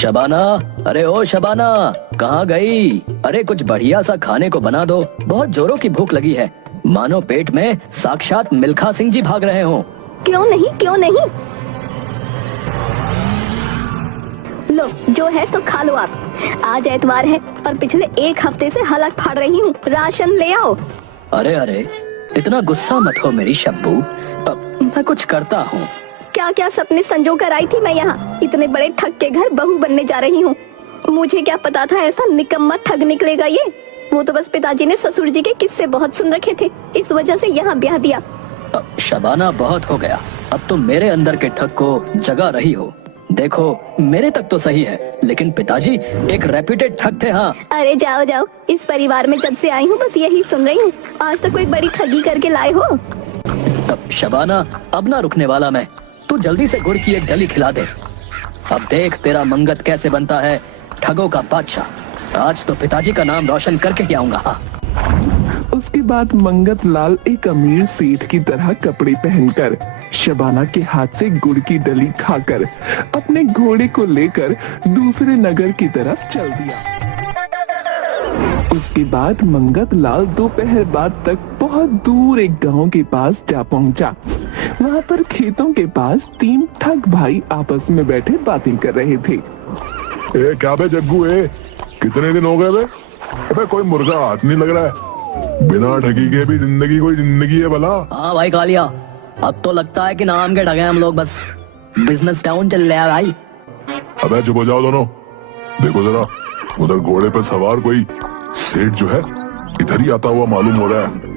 शबाना, अरे ओ शबाना, कहाँ गई? अरे कुछ बढ़िया सा खाने को बना दो, बहुत जोरों की भूख लगी है। मानो पेट में साक्षात मिल्खा सिंह जी भाग रहे हों। क्यों नहीं, क्यों नहीं। लो जो है सो खा लो आप। आज एतवार है और पिछले एक हफ्ते से हालत फाड़ रही हूँ, राशन ले आओ। अरे अरे, इतना गुस्सा मत हो मेरी शब्बू, मैं कुछ करता हूँ। क्या क्या सपने संजो कर आई थी मैं यहाँ, इतने बड़े ठग के घर बहू बनने जा रही हूँ। मुझे क्या पता था ऐसा निकम्मा ठग निकलेगा ये। वो तो बस पिताजी ने ससुर जी के किस्से बहुत सुन रखे थे, इस वजह से यहाँ ब्याह दिया। शबाना बहुत हो गया, अब तो मेरे अंदर के ठग को जगा रही हो। देखो मेरे तक तो सही है, लेकिन पिताजी एक रेप्यूटेड ठग थे। हाँ अरे जाओ जाओ, इस परिवार में जब से आई हूँ बस यही सुन रही हूँ। आज तक कोई बड़ी ठगी करके लाए हो? शबाना अब ना रुकने वाला मैं, तू जल्दी से गुड़ की एक डली खिला दे। अब देख तेरा मंगत कैसे बनता है ठगों का बादशाह। आज तो पिताजी का नाम रोशन करके ही आऊंगा। हाँ। उसके बाद मंगत लाल एक अमीर सेठ की तरह कपड़े पहनकर शबाना के हाथ से गुड़ की डली खाकर अपने घोड़े को लेकर दूसरे नगर की तरफ चल दिया। उसके बाद मंगत लाल दोपहर बाद तक बहुत दूर एक गांव के पास जा पहुंचा। वहां पर खेतों के पास 3 ठग भाई आपस में बैठे बातें कर रहे थे। ए क्या बे जग्गू, कितने दिन हो गए बे? अबे कोई मुर्गा हाथ नहीं लग रहा है। बिना ठगी के भी जिंदगी कोई जिंदगी है भला। हाँ भाई कालिया, अब तो लगता है कि नाम के ठगे हम लोग, बस बिजनेस डाउन चल रहा है भाई। अबे चुप हो जाओ दोनों। देखो जरा, उधर घोड़े पे सवार कोई सेठ जो है इधर ही आता हुआ मालूम हो रहा है।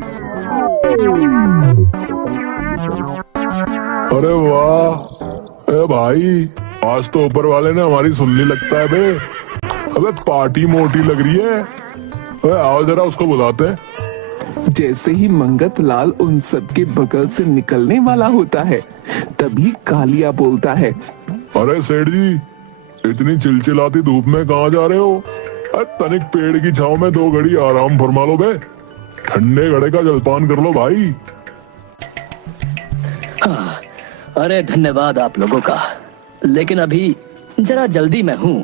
अरे वाह, ए भाई आज तो ऊपर वाले ने हमारी सुननी लगता है बे। अबे पार्टी मोटी लग रही है। अबे आओ जरा उसको बुलाते हैं। जैसे ही मंगत लाल उन सब के बगल से निकलने वाला होता है, तभी कालिया बोलता है, अरे सेठ जी, इतनी चिलचिलाती धूप में कहाँ जा रहे हो? तनिक पेड़ की छांव में 2 घड़ी आराम फरमा लो बे। ठंडे घड़े का जलपान कर लो भाई। हाँ, अरे धन्यवाद आप लोगों का, लेकिन अभी जरा जल्दी में हूँ,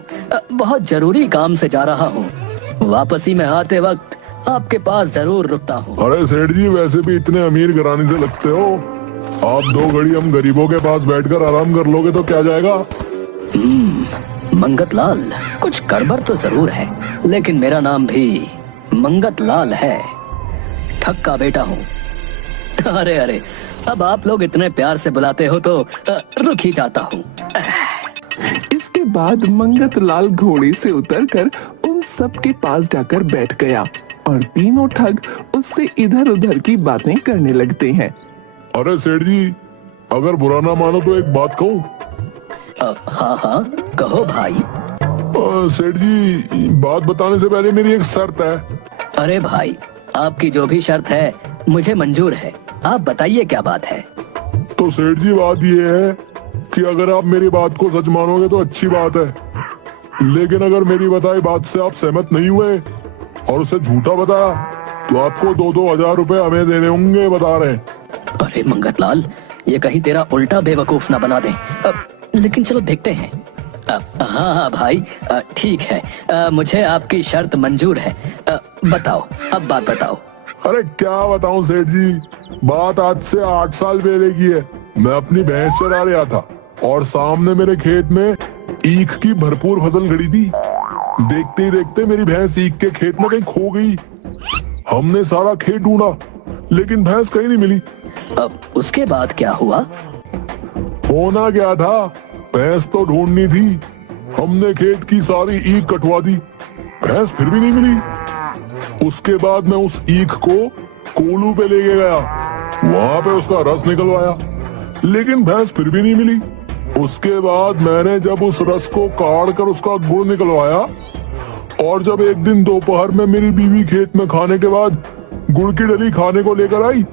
बहुत जरूरी काम से जा रहा हूँ। वापसी में आते वक्त आपके पास जरूर रुकता हूँ। अरे सेठ जी, वैसे भी इतने अमीर घराने से लगते हो। आप 2 घड़ी हम गरीबों के पास बैठकर आराम कर लोगे तो क्या जाएगा? मंगत लाल, कुछ गड़बड़ तो जरूर है, लेकिन मेरा नाम भी मंगत लाल है, ठग का बेटा हूँ। अरे अरे, अब आप लोग इतने प्यार से बुलाते हो तो रुक ही जाता हूँ। इसके बाद मंगत लाल घोड़े से उतरकर उन सब के पास जाकर बैठ गया और तीनों ठग उससे इधर उधर की बातें करने लगते हैं। अरे सेठ जी, अगर बुरा ना मानो तो एक बात कहूँ? हाँ हाँ कहो भाई। सेठ जी, बात बताने से पहले मेरी एक शर्त है। अरे भाई, आपकी जो भी शर्त है मुझे मंजूर है, आप बताइए क्या बात है। तो सेठ जी, बात ये है कि अगर आप मेरी बात को सच मानोगे तो अच्छी बात है, लेकिन अगर मेरी बताई बात से आप सहमत नहीं हुए और उसे झूठा बताया तो आपको 2-2 हजार रुपए हमें देने होंगे, बता रहे हैं। अरे मंगत लाल, ये कहीं तेरा उल्टा बेवकूफ ना बना दे। लेकिन चलो देखते हैं। हाँ हाँ भाई, ठीक है, मुझे आपकी शर्त मंजूर है। बताओ, अब बात बताओ। अरे क्या बताऊं सेठ जी, बात आज से 8 साल पहले की है। मैं अपनी भैंस चरा रहा था और सामने मेरे खेत में ईख की भरपूर फसल खड़ी थी। देखते ही देखते मेरी भैंस ईख के खेत में कहीं खो गई। हमने सारा खेत ढूंढा, लेकिन भैंस कहीं नहीं मिली। अब उसके बाद क्या हुआ? होना क्या था, भैंस तो ढूंढनी थी। हमने खेत की सारी ईख कटवा दी, भैंस फिर भी नहीं मिली। उसके बाद मैं उस ईख को कोलू पे लेके गया, वहां पे उसका रस निकलवाया, लेकिन भैंस फिर भी नहीं मिली। उसके बाद मैंने जब उस रस को काट कर उसका गुड़ निकलवाया, और जब एक दिन दोपहर में मेरी बीवी खेत में खाने के बाद गुड़ की डली खाने को लेकर आई,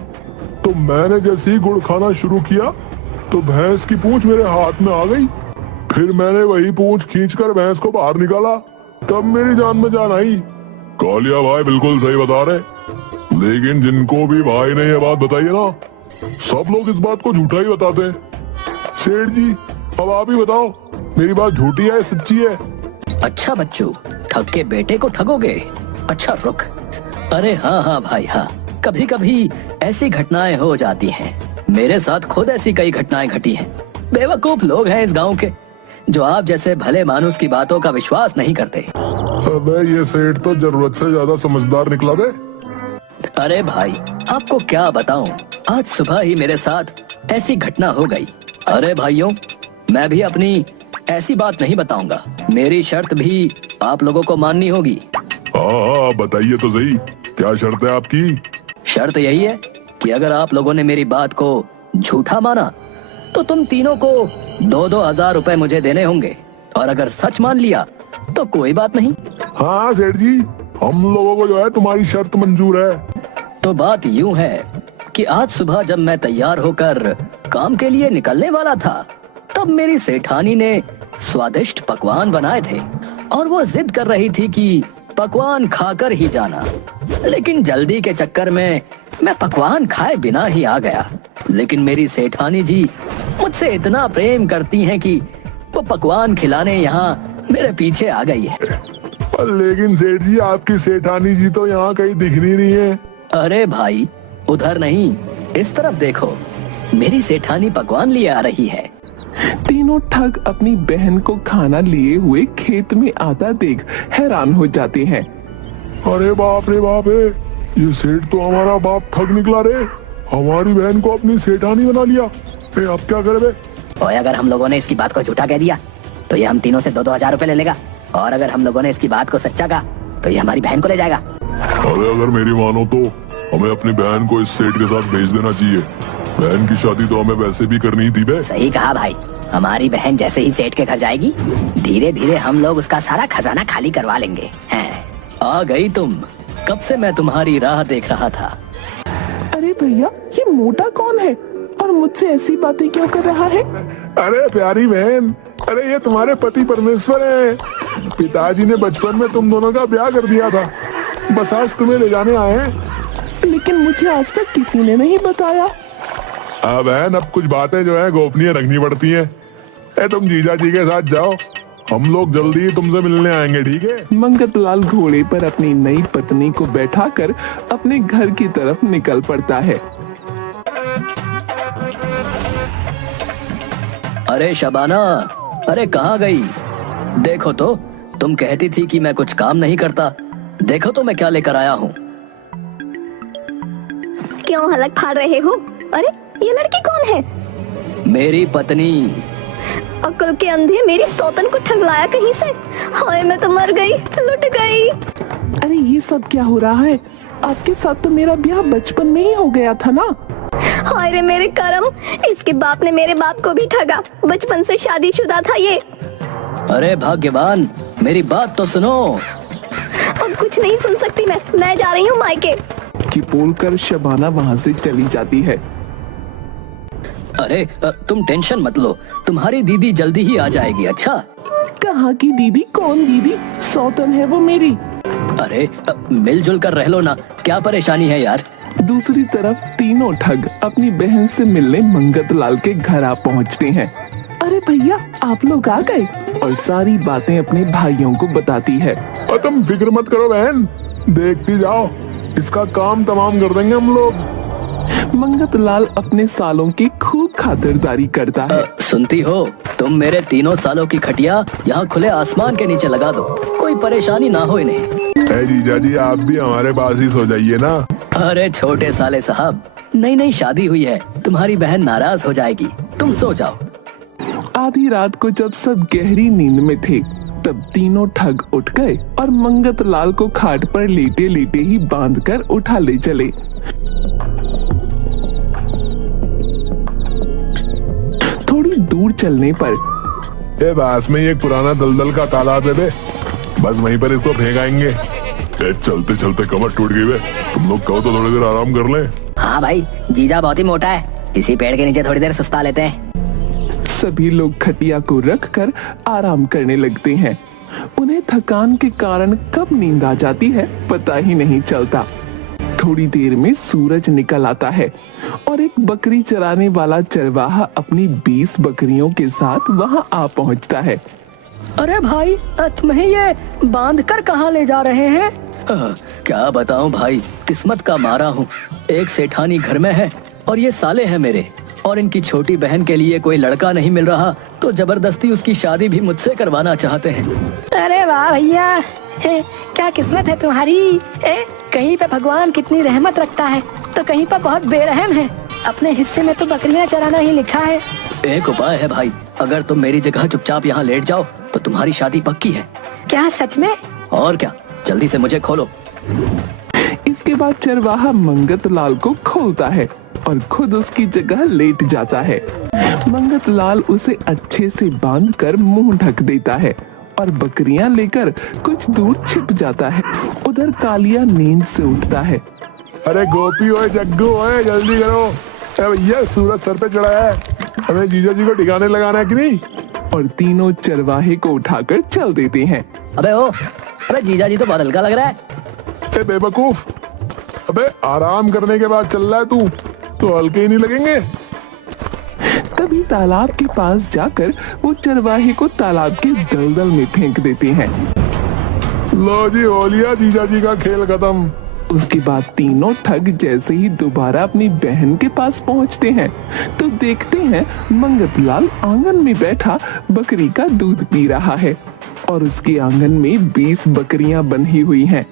तो मैंने जैसे ही गुड़ खाना शुरू किया तो भैंस की पूंछ मेरे हाथ में आ गई। फिर मैंने वही पूंछ खींचकर भैंस को बाहर निकाला, तब मेरी जान में जान आई। कालिया भाई बिल्कुल सही बता रहे, लेकिन जिनको भी भाई ने ये बात बताई है ना, सब लोग इस बात को झूठा ही बताते हैं। सेठ जी, अब आप ही बताओ, मेरी बात झूठी है सच्ची है? अच्छा बच्चू, ठग के बेटे को ठगोगे? अच्छा रुक। अरे हाँ हाँ भाई हाँ, कभी कभी ऐसी घटनाएं हो जाती हैं। मेरे साथ खुद ऐसी कई घटनाएं घटी हैं। बेवकूफ लोग हैं इस गांव के जो आप जैसे भले मानुस की बातों का विश्वास नहीं करते। अबे ये सेठ तो जरूरत से ज्यादा समझदार निकला बे। अरे भाई आपको क्या बताऊं, आज सुबह ही मेरे साथ ऐसी घटना हो गई। अरे भाइयों, मैं भी अपनी ऐसी बात नहीं बताऊंगा, मेरी शर्त भी आप लोगों को माननी होगी। हाँ बताइए तो सही, क्या शर्त है आपकी? शर्त यही है कि अगर आप लोगों ने मेरी बात को झूठा माना तो तुम तीनों को 2-2 हजार रुपए मुझे देने होंगे, और अगर सच मान लिया तो कोई बात नहीं। हाँ सेठ जी, हम लोगों को जो है तुम्हारी शर्त मंजूर है। तो बात यूं है कि आज सुबह जब मैं तैयार होकर काम के लिए निकलने वाला था, तब मेरी सेठानी ने स्वादिष्ट पकवान बनाए थे और वो जिद कर रही थी कि पकवान खाकर ही जाना। लेकिन जल्दी के चक्कर में मैं पकवान खाए बिना ही आ गया। लेकिन मेरी सेठानी जी मुझसे इतना प्रेम करती हैं कि वो पकवान खिलाने यहाँ मेरे पीछे आ गई है। लेकिन सेठ जी, आपकी सेठानी जी तो यहाँ कहीं दिख नहीं है। अरे भाई उधर नहीं, इस तरफ देखो, मेरी सेठानी पकवान लिए आ रही है। तीनों ठग अपनी बहन को खाना लिए हुए खेत में आता देख हैरान हो जाते हैं। अरे बाप रे बाप रे, ये सेठ तो हमारा बाप ठग निकला रे। हमारी बहन को अपनी सेठानी बना लिया। अब क्या करे बे? और अगर हम लोगों ने इसकी बात को झूठा कह दिया तो ये हम तीनों से 2-2 हजार रुपए ले लेगा, और अगर हम लोगों ने इसकी बात को सच्चा कहा तो ये हमारी बहन को ले जाएगा। अरे अगर मेरी मानो तो हमें अपनी बहन को इस सेठ के साथ भेज देना चाहिए। बहन की शादी तो हमें वैसे भी करनी ही थी बे। सही कहा भाई, हमारी बहन जैसे ही सेठ के घर जाएगी, धीरे धीरे हम लोग उसका सारा खजाना खाली करवा लेंगे। हैं, आ गई तुम, कब से मैं तुम्हारी राह देख रहा था। अरे भैया, ये मोटा कौन है और मुझसे ऐसी बातें क्यों कर रहा है? अरे प्यारी बहन, अरे ये तुम्हारे पति परमेश्वर हैं। पिताजी ने बचपन में तुम दोनों का ब्याह कर दिया था, बस आज तुम्हें ले जाने आए हैं। लेकिन मुझे आज तक किसी ने नहीं बताया। बहन, अब कुछ बातें जो है गोपनीय रखनी पड़ती हैं। तुम जीजा जी के साथ जाओ, हम लोग जल्दी ही तुमसे मिलने आएंगे, ठीक है? मंगतलाल घोड़े पर अपनी नई पत्नी को बैठाकर अपने घर की तरफ निकल पड़ता है। अरे शबाना, अरे कहाँ गई? देखो तो, तुम कहती थी कि मैं कुछ काम नहीं करता, देखो तो मैं क्या लेकर आया हूँ। क्यों हलक फाड़ रहे हो? अरे ये लड़की कौन है? मेरी पत्नी। अक्ल के अंधे, मेरी सौतन को ठगलाया कहीं से। हाय मैं तो मर गई, लुट गई। अरे ये सब क्या हो रहा है? आपके साथ तो मेरा ब्याह बचपन में ही हो गया था ना। हाय रे मेरे करम, इसके बाप ने मेरे बाप को भी ठगा। बचपन से शादीशुदा था ये। अरे भाग्यवान, मेरी बात तो सुनो। अब कुछ नहीं सुन सकती मैं जा रही हूँ मायके। कि बोलकर शबाना वहाँ से चली जाती है। अरे तुम टेंशन मत लो, तुम्हारी दीदी जल्दी ही आ जाएगी। अच्छा, कहाँ की दीदी? कौन दीदी? सौतन है वो मेरी। अरे मिलजुल कर रह लो ना, क्या परेशानी है यार। दूसरी तरफ तीनों ठग अपनी बहन से मिलने मंगतलाल के घर आ पहुँचते हैं। अरे भैया, आप लोग आ गए? और सारी बातें अपने भाइयों को बताती है। तुम फिक्र मत करो बहन, देखती जाओ, इसका काम तमाम कर देंगे हम लोग। मंगतलाल अपने सालों की खूब खातिरदारी करता है। सुनती हो, तुम मेरे तीनों सालों की खटिया यहाँ खुले आसमान के नीचे लगा दो, कोई परेशानी ना हो इन्हें। जीजा जी, आप भी हमारे पास ही सो जाइए ना। अरे छोटे साले साहब, नई शादी हुई है, तुम्हारी बहन नाराज हो जाएगी, तुम सो जाओ। आधी रात को जब सब गहरी नींद में थे, तब तीनों ठग उठ गए और मंगतलाल को खाट पर लेटे लेटे ही बांधकर उठा ले चले। थोड़ी दूर चलने पर पास में एक पुराना दलदल का तालाब है बे, बस वहीं पर इसको फेंक आएंगे। चलते चलते कमर टूट गई बे, तुम लोग कहो तो थोड़ी देर आराम कर लें। हाँ भाई, जीजा बहुत ही मोटा है, इसी पेड़ के नीचे थोड़ी देर सुस्ता लेते हैं। सभी लोग खटिया को रखकर आराम करने लगते हैं। उन्हें थकान के कारण कब नींद आ जाती है पता ही नहीं चलता। थोड़ी देर में सूरज निकल आता है और एक बकरी चराने वाला चरवाहा अपनी 20 बकरियों के साथ वहां आ पहुंचता है। अरे भाई, तुम्हें ये बांध कर कहाँ ले जा रहे हैं? क्या बताऊं भाई, किस्मत का मारा हूँ। एक सेठानी घर में है और ये साले हैं मेरे, और इनकी छोटी बहन के लिए कोई लड़का नहीं मिल रहा तो जबरदस्ती उसकी शादी भी मुझसे करवाना चाहते हैं। अरे वाह भैया, क्या किस्मत है तुम्हारी। कहीं पे भगवान कितनी रहमत रखता है तो कहीं पर बहुत बेरहम है। अपने हिस्से में तो बकरियां चराना ही लिखा है। एक उपाय है भाई, अगर तुम मेरी जगह चुपचाप यहाँ लेट जाओ तो तुम्हारी शादी पक्की है। क्या सच में? और क्या, जल्दी से मुझे खोलो। इसके बाद चरवाहा मंगत लाल को खोलता है और खुद उसकी जगह लेट जाता है। मंगत लाल उसे अच्छे से बांधकर मुंह ढक देता है और बकरियां लेकर कुछ दूर छिप जाता है। उधर कालिया नींद से उठता है। अरे गोपी ओए जग्गू ओए, जल्दी करो। अरे भैया, सूरज सर पे चढ़ा है, हमें जीजा जी को ठिकाने लगाना है कि नहीं? और तीनों चरवाहे को उठाकर चल देते हैं। अबे जीजा जी तो बहुत हल्का लग रहा है। ए बेवकूफ, अबे आराम करने के बाद चल रहा है तू, तो हल्के ही नहीं लगेंगे। तभी तालाब के पास जाकर वो चरवाहे को तालाब के दलदल में फेंक देते हैं। लो जी, हो लिया जीजा जी का खेल खत्म। उसके बाद तीनों ठग जैसे ही दोबारा अपनी बहन के पास पहुंचते हैं तो देखते हैं मंगत लाल आंगन में बैठा बकरी का दूध पी रहा है और उसके आंगन में 20 बकरियां बंधी हुई हैं।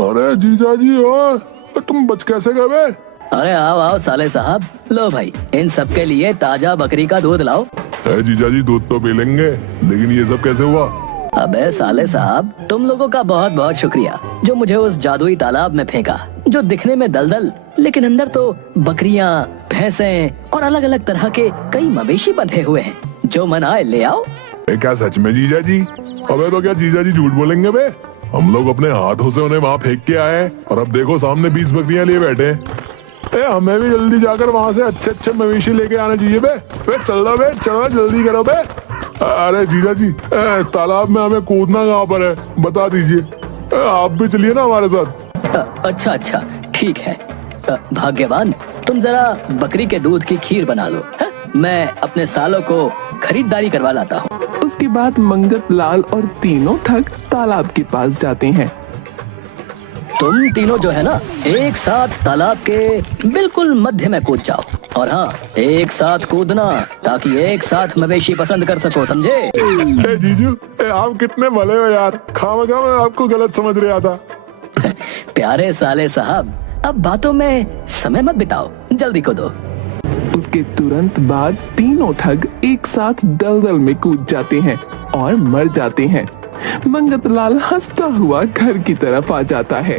अरे जीजा जी, ओ तुम बच कैसे गए बे? अरे आओ आओ साले साहब, लो भाई, इन सब के लिए ताजा बकरी का दूध लाओ। जीजा जी, दूध तो पी लेंगे, लेकिन ये सब कैसे हुआ? अबे साले साहब, तुम लोगों का बहुत बहुत शुक्रिया जो मुझे उस जादुई तालाब में फेंका, जो दिखने में दलदल लेकिन अंदर तो बकरियां, भैंसें और अलग अलग तरह के कई मवेशी बंधे हुए हैं। जो मन आए ले आओ। क्या सच में जीजा जी? अबे तो क्या जीजा जी झूठ बोलेंगे बे? हम लोग अपने हाथों से उन्हें वहाँ फेंक के आए और अब देखो सामने 20 बकरियां लिए बैठे। हमें भी जल्दी जाकर वहाँ से अच्छे अच्छे मवेशी लेके आने चाहिए बे। चलो बे, चलो जल्दी करो बे। अरे जीजा जी, तालाब में हमें कूदना कहाँ पर है, बता दीजिए। आप भी चलिए ना हमारे साथ। अच्छा, ठीक है। भाग्यवान, तुम जरा बकरी के दूध की खीर बना लो, है? मैं अपने सालों को खरीदारी करवा लाता हूँ। उसके बाद मंगत लाल और तीनों ठग तालाब के पास जाते हैं। तुम तीनों जो है ना, एक साथ तालाब के बिल्कुल मध्य में कूद जाओ, और हाँ, एक साथ कूदना ताकि एक साथ मवेशी पसंद कर सको, समझे? जीजू, आप कितने भले हो यार, खामखा मैं आपको गलत समझ रहा था। प्यारे साले साहब, अब बातों में समय मत बिताओ, जल्दी कूदो। उसके तुरंत बाद तीनों ठग एक साथ दलदल में कूद जाते हैं और मर जाते हैं। मंगत लाल हंसता हुआ घर की तरफ आ जाता है।